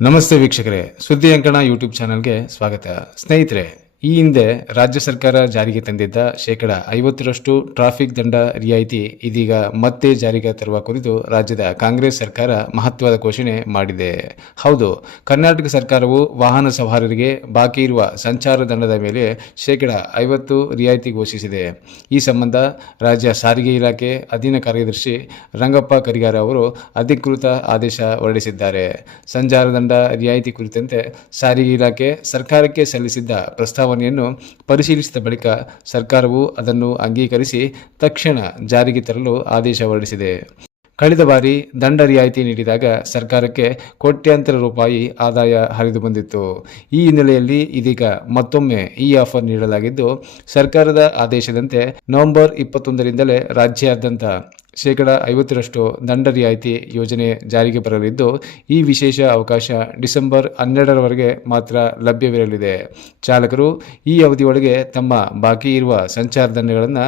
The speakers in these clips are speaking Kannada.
ನಮಸ್ತೆ ವೀಕ್ಷಕರೇ, ಸುದ್ದಿ ಅಂಕಣ ಯೂಟ್ಯೂಬ್ ಚಾನಲ್ಗೆ ಸ್ವಾಗತ. ಸ್ನೇಹಿತರೆ, ಈ ಹಿಂದೆ ರಾಜ್ಯ ಸರ್ಕಾರ ಜಾರಿಗೆ ತಂದಿದ್ದ 50% ಟ್ರಾಫಿಕ್ ದಂಡ ರಿಯಾಯಿತಿ ಇದೀಗ ಮತ್ತೆ ಜಾರಿಗೆ ತರುವ ಕುರಿತು ರಾಜ್ಯದ ಕಾಂಗ್ರೆಸ್ ಸರ್ಕಾರ ಮಹತ್ವದ ಘೋಷಣೆ ಮಾಡಿದೆ. ಹೌದು, ಕರ್ನಾಟಕ ಸರ್ಕಾರವು ವಾಹನ ಸವಾರರಿಗೆ ಬಾಕಿ ಇರುವ ಸಂಚಾರ ದಂಡದ ಮೇಲೆ 50% ರಿಯಾಯಿತಿ ಘೋಷಿಸಿದೆ. ಈ ಸಂಬಂಧ ರಾಜ್ಯ ಸಾರಿಗೆ ಇಲಾಖೆ ಅಧೀನ ಕಾರ್ಯದರ್ಶಿ ರಂಗಪ್ಪ ಕರಿಗಾರ ಅವರು ಅಧಿಕೃತ ಆದೇಶ ಹೊರಡಿಸಿದ್ದಾರೆ. ಸಂಚಾರ ದಂಡ ರಿಯಾಯಿತಿ ಕುರಿತಂತೆ ಸಾರಿಗೆ ಇಲಾಖೆ ಸರ್ಕಾರಕ್ಕೆ ಸಲ್ಲಿಸಿದ್ದ ಪ್ರಸ್ತಾವನೆಯನ್ನು ಪರಿಶೀಲಿಸಿದ ಬಳಿಕ ಸರ್ಕಾರವು ಅದನ್ನು ಅಂಗೀಕರಿಸಿ ತಕ್ಷಣ ಜಾರಿಗೆ ತರಲು ಆದೇಶ ಹೊರಡಿಸಿದೆ. ಕಳೆದ ಬಾರಿ ದಂಡ ರಿಯಾಯಿತಿ ನೀಡಿದಾಗ ಸರ್ಕಾರಕ್ಕೆ ಕೋಟ್ಯಾಂತರ ರೂಪಾಯಿ ಆದಾಯ ಹರಿದು ಬಂದಿತ್ತು. ಈ ಹಿನ್ನೆಲೆಯಲ್ಲಿ ಇದೀಗ ಮತ್ತೊಮ್ಮೆ ಈ ಆಫರ್ ನೀಡಲಾಗಿದ್ದು, ಸರ್ಕಾರದ ಆದೇಶದಂತೆ ನವೆಂಬರ್ 21ರಿಂದಲೇ ರಾಜ್ಯಾದ್ಯಂತ 50% ದಂಡ ರಿಯಾಯಿತಿ ಯೋಜನೆ ಜಾರಿಗೆ ಬರಲಿದ್ದು, ಈ ವಿಶೇಷ ಅವಕಾಶ ಡಿಸೆಂಬರ್ 12ರವರೆಗೆ ಮಾತ್ರ ಲಭ್ಯವಿರಲಿದೆ. ಚಾಲಕರು ಈ ಅವಧಿಯೊಳಗೆ ತಮ್ಮ ಬಾಕಿ ಇರುವ ಸಂಚಾರ ದಂಡಗಳನ್ನು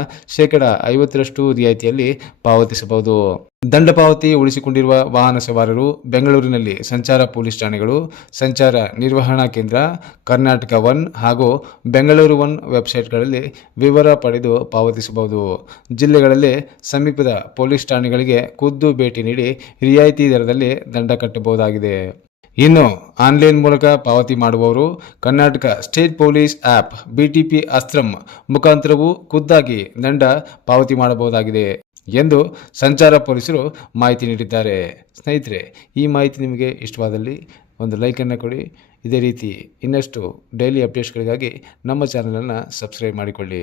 50% ರಿಯಾಯಿತಿಯಲ್ಲಿ ಪಾವತಿಸಬಹುದು. ದಂಡ ಪಾವತಿ ಉಳಿಸಿಕೊಂಡಿರುವ ವಾಹನ ಸವಾರರು ಬೆಂಗಳೂರಿನಲ್ಲಿ ಸಂಚಾರ ಪೊಲೀಸ್ ಠಾಣೆಗಳು, ಸಂಚಾರ ನಿರ್ವಹಣಾ ಕೇಂದ್ರ, ಕರ್ನಾಟಕ ಒನ್ ಹಾಗೂ ಬೆಂಗಳೂರು ಒನ್ ವೆಬ್ಸೈಟ್ಗಳಲ್ಲಿ ವಿವರ ಪಡೆದು ಪಾವತಿಸಬಹುದು. ಜಿಲ್ಲೆಗಳಲ್ಲಿ ಸಮೀಪದ ಪೊಲೀಸ್ ಠಾಣೆಗಳಿಗೆ ಖುದ್ದು ಭೇಟಿ ನೀಡಿ ರಿಯಾಯಿತಿ ದರದಲ್ಲಿ ದಂಡ ಕಟ್ಟಬಹುದಾಗಿದೆ. ಇನ್ನು ಆನ್ಲೈನ್ ಮೂಲಕ ಪಾವತಿ ಮಾಡುವವರು Karnataka state police app BTP Astram ಮುಖಾಂತರವೂ ಖುದ್ದಾಗಿ ದಂಡ ಪಾವತಿ ಮಾಡಬಹುದಾಗಿದೆ ಎಂದು ಸಂಚಾರ ಪೊಲೀಸರು ಮಾಹಿತಿ ನೀಡಿದ್ದಾರೆ. ಸ್ನೇಹಿತರೆ, ಈ ಮಾಹಿತಿ ನಿಮಗೆ ಇಷ್ಟವಾದಲ್ಲಿ ಒಂದು ಲೈಕನ್ನು ಕೊಡಿ. ಇದೇ ರೀತಿ ಇನ್ನಷ್ಟು ಡೈಲಿ ಅಪ್ಡೇಟ್ಸ್ಗಳಿಗಾಗಿ ನಮ್ಮ ಚಾನಲನ್ನು ಸಬ್ಸ್ಕ್ರೈಬ್ ಮಾಡಿಕೊಳ್ಳಿ.